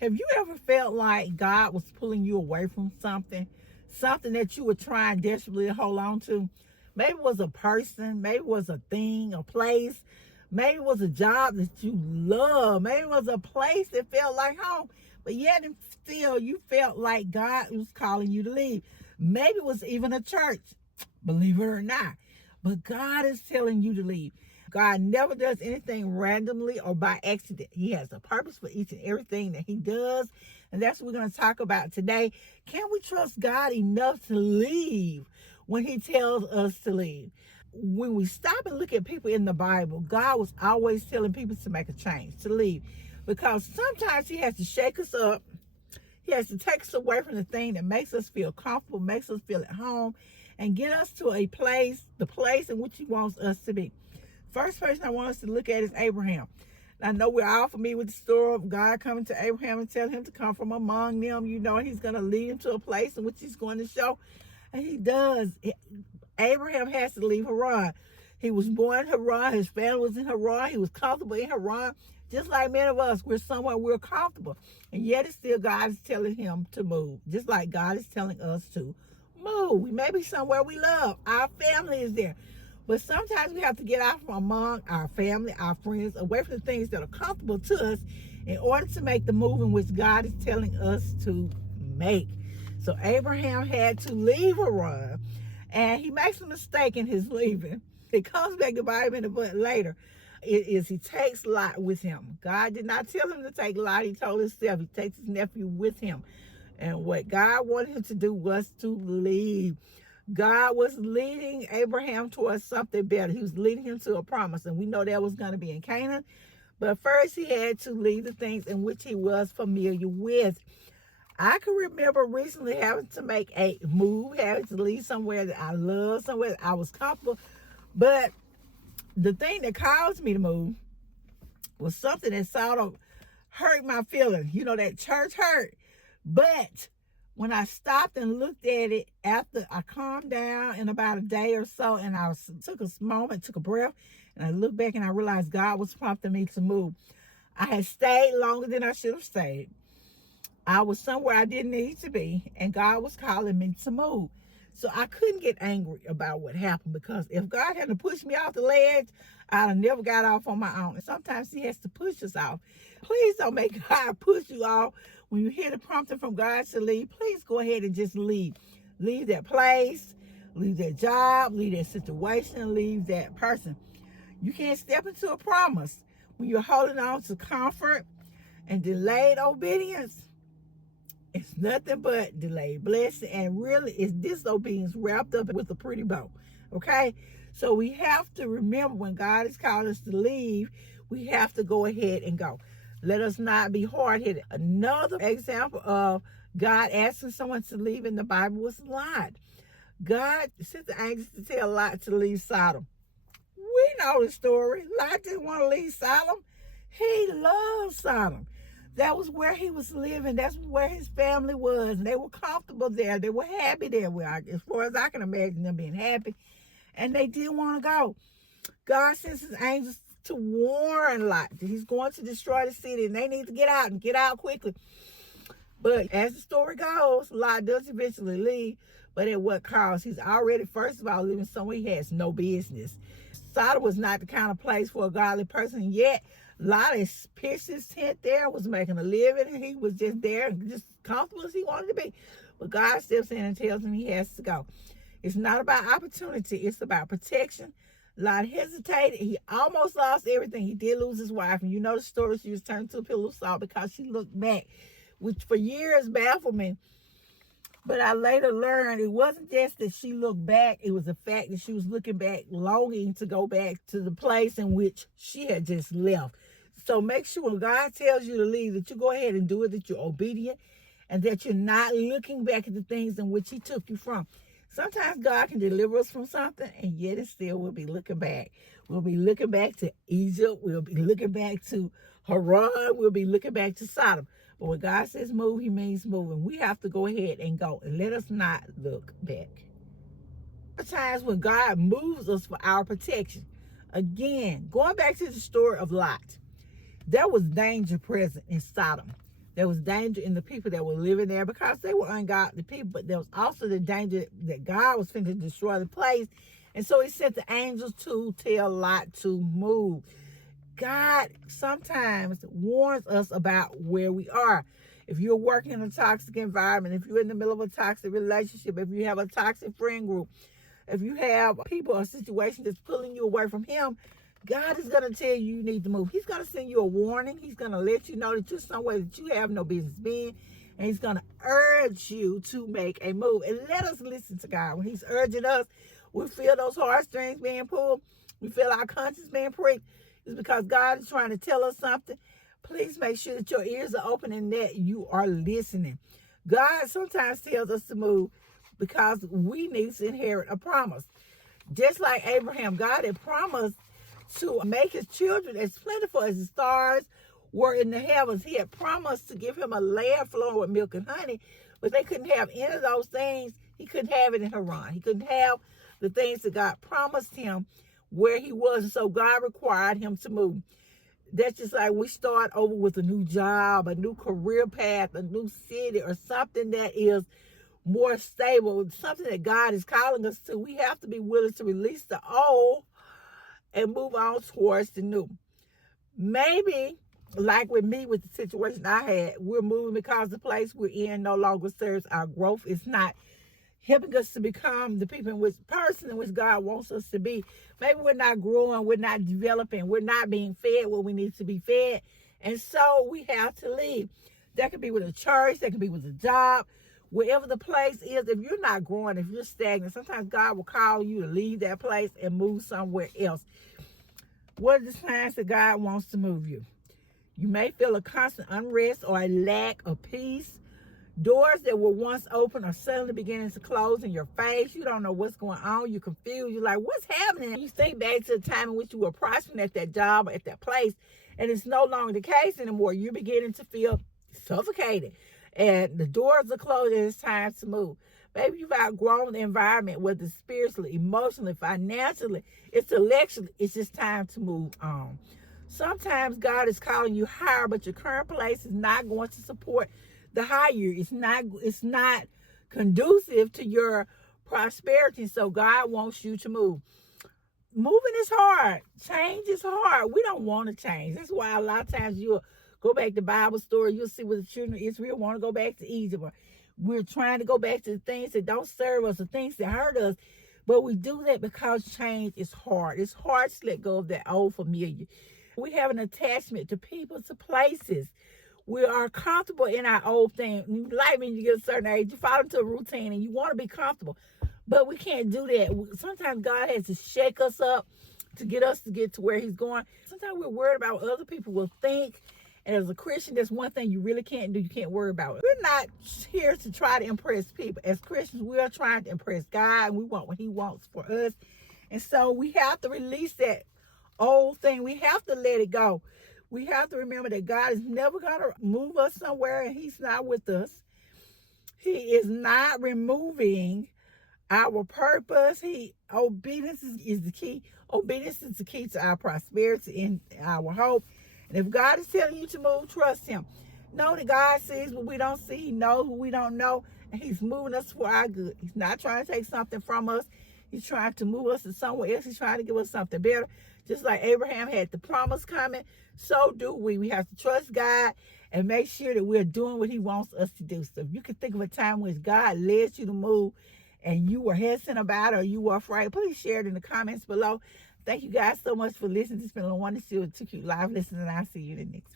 Have you ever felt like God was pulling you away from something that you were trying desperately to hold on to? Maybe it was a person, maybe it was a thing, a place, maybe it was a job that you love, maybe it was a place that felt like home, but yet and still you felt like God was calling you to leave. Maybe it was even a church, believe it or not, but God is telling you to leave. God never does anything randomly or by accident. He has a purpose for each and everything that he does. And that's what we're going to talk about today. Can we trust God enough to leave when he tells us to leave? When we stop and look at people in the Bible, God was always telling people to make a change, to leave. Because sometimes he has to shake us up. He has to take us away from the thing that makes us feel comfortable, makes us feel at home, and get us to a place, the place in which he wants us to be. First person I want us to look at is Abraham. I know we're all familiar with the story of God coming to Abraham and telling him to come from among them. You know, he's going to lead him to a place in which he's going to show. And he does. Abraham has to leave Haran. He was born in Haran. His family was in Haran. He was comfortable in Haran. Just like many of us, we're somewhere we're comfortable. And yet it's still God is telling him to move. Just like God is telling us to move. We may be somewhere we love. Our family is there. But sometimes we have to get out from among our family, our friends, away from the things that are comfortable to us in order to make the move in which God is telling us to make. So Abraham had to leave Haran, and he makes a mistake in his leaving. It comes back to Bible in the book later. He takes Lot with him. God did not tell him to take Lot. He told himself. He takes his nephew with him. And what God wanted him to do was to leave. God was leading Abraham towards something better. He was leading him to a promise. And we know that was going to be in Canaan. But first he had to leave the things in which he was familiar with. I can remember recently having to make a move, having to leave somewhere that I love, somewhere that I was comfortable. But the thing that caused me to move was something that sort of hurt my feelings. You know, that church hurt. But when I stopped and looked at it after I calmed down in about a day or so, and I took a moment, took a breath, and I looked back and I realized God was prompting me to move. I had stayed longer than I should have stayed. I was somewhere I didn't need to be, and God was calling me to move. So I couldn't get angry about what happened, because if God hadn't pushed me off the ledge, I'd have never got off on my own. And sometimes he has to push us off. Please don't make God push you off. When you hear the prompting from God to leave, please go ahead and just leave. Leave that place, leave that job, leave that situation, leave that person. You can't step into a promise when you're holding on to comfort and delayed obedience. It's nothing but delayed blessing, and really it's disobedience wrapped up with a pretty bow. Okay? So we have to remember, when God has called us to leave, we have to go ahead and go. Let us not be hard-headed. Another example of God asking someone to leave in the Bible was Lot. God sent the angels to tell Lot to leave Sodom. We know the story. Lot didn't want to leave Sodom. He loved Sodom. That was where he was living. That's where his family was. And they were comfortable there. They were happy there. As far as I can imagine them being happy. And they didn't want to go. God sends his angels to warn Lot that he's going to destroy the city, and they need to get out and get out quickly. But as the story goes, Lot does eventually leave, but at what cost? He's already, first of all, living somewhere he has no business. Sodom was not the kind of place for a godly person, yet Lot has pitched his tent there, was making a living, and he was just there, just comfortable as he wanted to be. But God steps in and tells him he has to go. It's not about opportunity, it's about protection. Lot hesitated. He almost lost everything. He did lose his wife. And you know the story. She was turned to a pillow of salt because she looked back, which for years baffled me. But I later learned it wasn't just that she looked back. It was the fact that she was looking back, longing to go back to the place in which she had just left. So make sure when God tells you to leave, that you go ahead and do it, that you're obedient, and that you're not looking back at the things in which he took you from. Sometimes God can deliver us from something, and yet and still we'll be looking back. We'll be looking back to Egypt. We'll be looking back to Haran. We'll be looking back to Sodom. But when God says move, he means moving. We have to go ahead and go, and let us not look back. There are times when God moves us for our protection. Again, going back to the story of Lot, there was danger present in Sodom. There was danger in the people that were living there because they were ungodly people, but there was also the danger that God was finna to destroy the place. And so he sent the angels to tell Lot to move. God sometimes warns us about where we are. If you're working in a toxic environment, if you're in the middle of a toxic relationship, if you have a toxic friend group, if you have people or situation that's pulling you away from him, God is going to tell you need to move. He's going to send you a warning. He's going to let you know that you're somewhere that you have no business being. And he's going to urge you to make a move. And let us listen to God. When he's urging us, we feel those heartstrings being pulled. We feel our conscience being pricked. It's because God is trying to tell us something. Please make sure that your ears are open and that you are listening. God sometimes tells us to move because we need to inherit a promise. Just like Abraham, God had promised to make his children as plentiful as the stars were in the heavens. He had promised to give him a land flowing with milk and honey, but they couldn't have any of those things. He couldn't have it in Haran. He couldn't have the things that God promised him where he was, and so God required him to move. That's just like we start over with a new job, a new career path, a new city, or something that is more stable, something that God is calling us to. We have to be willing to release the old and move on towards the new. Maybe, like with me, with the situation I had, we're moving because the place we're in no longer serves our growth. It's not helping us to become the people in which person in which God wants us to be. Maybe we're not growing, we're not developing, we're not being fed what we need to be fed. And so we have to leave. That could be with a church, that could be with a job, wherever the place is. If you're not growing, if you're stagnant, sometimes God will call you to leave that place and move somewhere else. What are the signs that God wants to move you? You may feel a constant unrest or a lack of peace. Doors that were once open are suddenly beginning to close in your face. You don't know what's going on. You're confused. You're like, what's happening? You think back to the time in which you were prospering at that job or at that place, and it's no longer the case anymore. You're beginning to feel suffocated, and the doors are closed, and it's time to move. Maybe you've outgrown the environment, whether spiritually, emotionally, financially, intellectually. It's just time to move on. Sometimes God is calling you higher, but your current place is not going to support the higher. It's not conducive to your prosperity. So God wants you to move. Moving is hard. Change is hard. We don't want to change. That's why a lot of times you'll go back to Bible story. You'll see where the children of Israel want to go back to Egypt. Or we're trying to go back to the things that don't serve us, the things that hurt us. But we do that because change is hard. It's hard to let go of that old familiar. We have an attachment to people, to places. We are comfortable in our old thing. Like when you get a certain age, you fall into a routine and you want to be comfortable. But we can't do that. Sometimes God has to shake us up to get us to get to where he's going. Sometimes we're worried about what other people will think. And as a Christian, that's one thing you really can't do. You can't worry about it. We're not here to try to impress people. As Christians, we are trying to impress God, and we want what he wants for us. And so we have to release that old thing. We have to let it go. We have to remember that God is never going to move us somewhere and he's not with us. He is not removing our purpose. Obedience is the key. Obedience is the key to our prosperity and our hope. And if God is telling you to move, trust him. Know that God sees what we don't see. He knows what we don't know. And he's moving us for our good. He's not trying to take something from us. He's trying to move us to somewhere else. He's trying to give us something better. Just like Abraham had the promise coming, so do we. We have to trust God and make sure that we're doing what he wants us to do. So if you can think of a time when God led you to move and you were hesitant about it or you were afraid, please share it in the comments below. Thank you guys so much for listening. It's been a wonderful, 2 Cute Live listening, and I'll see you in the next video.